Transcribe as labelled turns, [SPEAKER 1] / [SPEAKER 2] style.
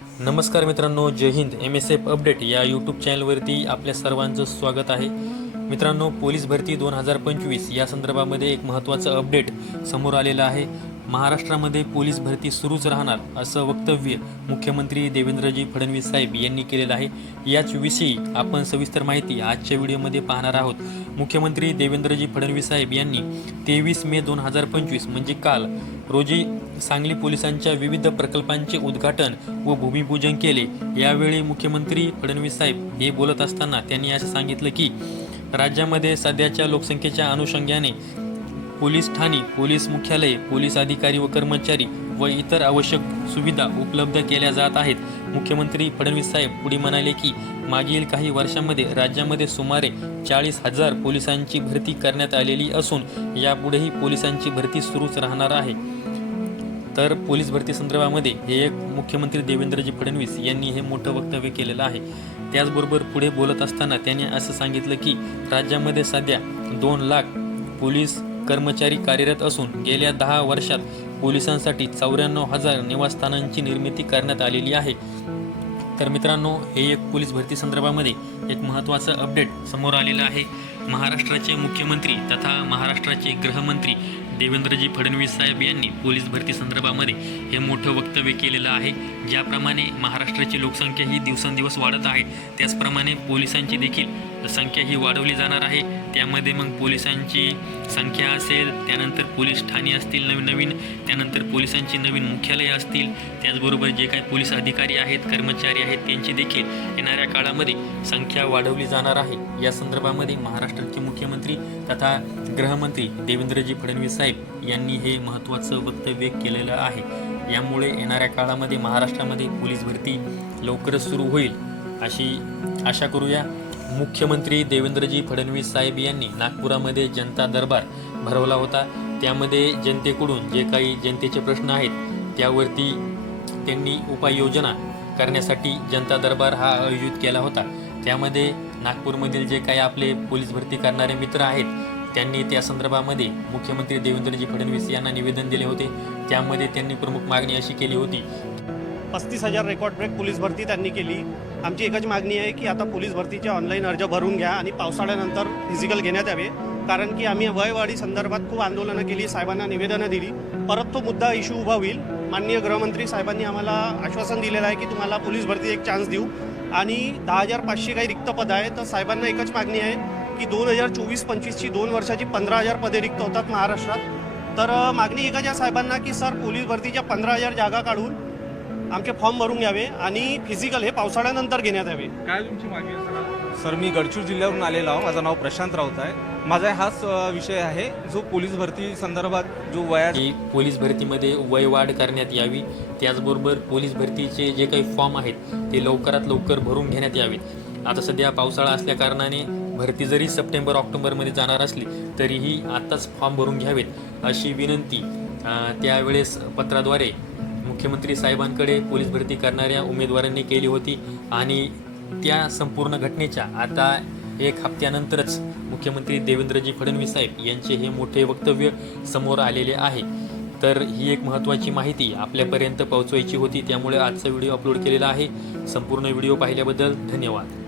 [SPEAKER 1] नमस्कार मित्रांनो जय हिंद. एम एस एफ अपडेट या यूट्यूब चॅनलवरती आपल्या सर्वांचं स्वागत आहे. मित्रांनो पोलीस भरती दोन हजार पंचवीस या संदर्भामध्ये एक महत्त्वाचं अपडेट समोर आलेलं आहे. महाराष्ट्रामध्ये पोलीस भरती सुरूच राहणार असं वक्तव्य मुख्यमंत्री देवेंद्रजी फडणवीस साहेब यांनी केलेलं आहे. याच विषयी आपण सविस्तर माहिती आजच्या व्हिडिओमध्ये पाहणार आहोत. मुख्यमंत्री देवेंद्रजी फडणवीस साहेब यांनी तेवीस मे दोन हजार पंचवीस म्हणजे काल रोजी सांगली पोलिसांच्या विविध प्रकल्पांचे उद्घाटन व भूमिपूजन केले. यावेळी मुख्यमंत्री फडणवीस साहेब हे बोलत असताना त्यांनी असं सांगितलं की राज्यामध्ये सध्याच्या लोकसंख्येच्या अनुषंगाने पोलीस ठाणे पोलीस मुख्यालये पोलीस अधिकारी व कर्मचारी व इतर आवश्यक सुविधा उपलब्ध केल्या जात आहेत. मुख्यमंत्री फडणवीस साहेब पुढे म्हणाले की मागील काही वर्षांमध्ये राज्यामध्ये सुमारे चाळीस हजार पोलिसांची भरती करण्यात आलेली असून यापुढेही पोलिसांची भरती सुरूच राहणार आहे. तर पोलीस भरती संदर्भामध्ये हे एक मुख्यमंत्री देवेंद्रजी फडणवीस यांनी हे मोठं वक्तव्य केलेलं आहे. त्याचबरोबर पुढे बोलत असताना त्यांनी असं सांगितलं की राज्यामध्ये सध्या दोन लाख पोलीस कर्मचारी कार्यरत असून गेल्या दहा वर्षात पोलिसांसाठी चौऱ्याण्णव हजार निवासस्थानांची निर्मिती करण्यात आलेली आहे. तर मित्रांनो हे एक पोलीस भरती संदर्भामध्ये एक महत्त्वाचं अपडेट समोर आलेलं आहे. महाराष्ट्राचे मुख्यमंत्री तथा महाराष्ट्राचे गृहमंत्री देवेंद्रजी फडणवीस साहेब यांनी पोलीस भरती संदर्भामध्ये हे मोठं वक्तव्य केलेलं आहे. ज्याप्रमाणे महाराष्ट्राची लोकसंख्या ही दिवसेंदिवस वाढत आहे त्याचप्रमाणे पोलिसांची देखील संख्या ही वाढवली जाणार आहे. त्यामध्ये मग पोलिसांची संख्या असेल त्यानंतर पोलीस ठाणे असतील नवीन नवीन त्यानंतर पोलिसांची नवीन मुख्यालय असतील. त्याचबरोबर जे काही पोलीस अधिकारी आहेत कर्मचारी आहेत त्यांची देखील येणाऱ्या काळामध्ये संख्या वाढवली जाणार आहे. या संदर्भामध्ये महाराष्ट्राचे मुख्यमंत्री तथा गृहमंत्री देवेंद्रजी फडणवीस साहेब यांनी हे महत्त्वाचं वक्तव्य केलेलं आहे. यामुळे येणाऱ्या काळामध्ये महाराष्ट्रामध्ये पोलीस भरती लवकरच सुरू होईल अशी आशा करूया. मुख्यमंत्री देवेंद्रजी फडणवीस साहेब यांनी नागपुरामध्ये जनता दरबार भरवला होता. त्यामध्ये जनतेकडून जे काही जनतेचे प्रश्न आहेत त्यावरती त्यांनी उपाययोजना करण्यासाठी जनता दरबार हा आयोजित केला होता. त्यामध्ये नागपूरमधील जे काही आपले पोलीस भरती करणारे मित्र आहेत त्यांनी त्या संदर्भामध्ये मुख्यमंत्री देवेंद्रजी फडणवीस यांना निवेदन दिले होते. त्यामध्ये त्यांनी प्रमुख मागणी अशी केली होती.
[SPEAKER 2] पस्तीस हजार रेकॉर्ड ब्रेक पोलीस भरती त्यांनी केली. आमची एकच मागणी आहे की आता पोलीस भरतीचे ऑनलाईन अर्ज भरून घ्या आणि पावसाळ्यानंतर फिजिकल घेण्यात यावे. कारण की आम्ही वयवाढी संदर्भात खूप आंदोलनं केली साहेबांना निवेदनं दिली. परत तो मुद्दा इश्यू उभा होईल. माननीय गृहमंत्री साहेबांनी आम्हाला आश्वासन दिलेलं आहे की तुम्हाला पोलीस भरती एक चान्स देऊ. आणि दहा हजार पाचशे काही रिक्त पद आहे तर साहेबांना एकच मागणी आहे की दोन हजार चोवीस पंचवीसची दोन वर्षाची पंधरा हजार पदे रिक्त होतात महाराष्ट्रात. तर मागणी एकच आहे साहेबांना की सर पोलीस भरतीच्या पंधरा हजार जागा काढून आमचे फॉर्म भरून घ्यावे आणि फिजिकल हे पावसाळ्यानंतर घेण्यात यावे.
[SPEAKER 3] काय तुमची मागणी असणार
[SPEAKER 4] सर मी गडचिरोली जिल्ह्यावरून आलेलो आहो. माझं नाव प्रशांत राऊत आहे. माझा हाच विषय आहे जो पोलीस भरती संदर्भात जो वया
[SPEAKER 1] पोलीस भरतीमध्ये वयवाढ करण्यात यावी. त्याचबरोबर पोलीस भरतीचे जे काही फॉर्म आहेत ते लवकरात लवकर भरून घेण्यात यावेत आता सध्या पावसाळा असल्या कारणाने भरती जरी सप्टेंबर ऑक्टोबरमध्ये जाणार असली तरीही आत्ताच फॉर्म भरून घ्यावेत अशी विनंती त्यावेळेस पत्राद्वारे मुख्यमंत्री साहेबांकडे पोलीस भरती करणाऱ्या उमेदवारांनी केली होती आणि त्या संपूर्ण घटनेच्या आता एक हप्त्यानंतरच मुख्यमंत्री देवेंद्रजी फडणवीस साहेब यांचे हे मोठे वक्तव्य समोर आलेले आहे. तर ही एक महत्त्वाची माहिती आपल्यापर्यंत पोहोचवायची होती त्यामुळे आजचा व्हिडिओ अपलोड केलेला आहे. संपूर्ण व्हिडिओ पाहिल्याबद्दल धन्यवाद.